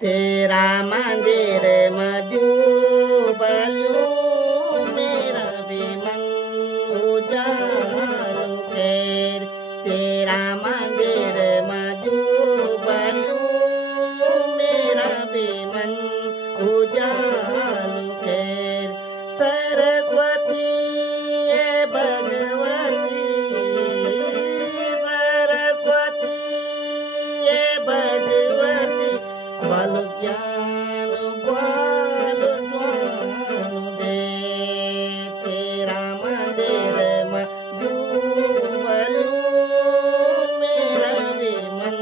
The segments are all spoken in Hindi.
तेरा मंदिर मधुबलु मेरा भी मन उजालु खैर तेरा मंदिर मधुबलु मेरा भी मन उजालु खैर सरस्वती है भगवती सरस्वती है भगवती बालु ज्ञान बालु ज्ञान दे तेरा मंदिर मधुबलु मेरा भी मन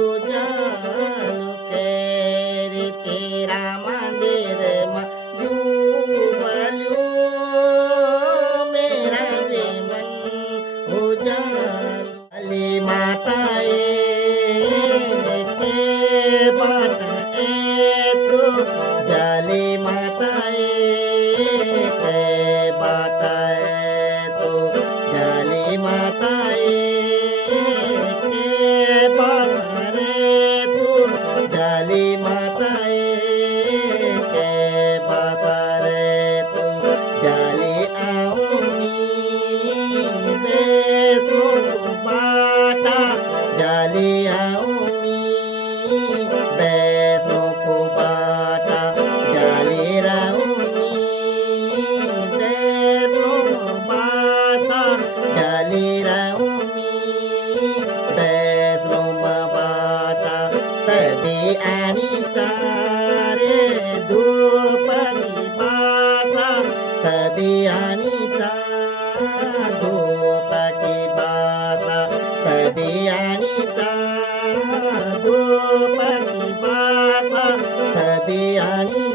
उजालु खैर तेरा मंदिर मधुबलु मेरा भी मन उजालु अली माताए के बाटा तो जाली माताए के बाटा तो जाली माताए के बासरे तो जाली माताए के बासरे तो जाली आऊनी बेसो बाटा जाली आऊनी बेसो बाटा जाली राऊनी बेसो बासा जाली राऊनी बेसो बाटा तभी आनी चारे धूपकी बासा तभी आनी धूपकी बासा तभी आनी धूपकी बासा तभी आनी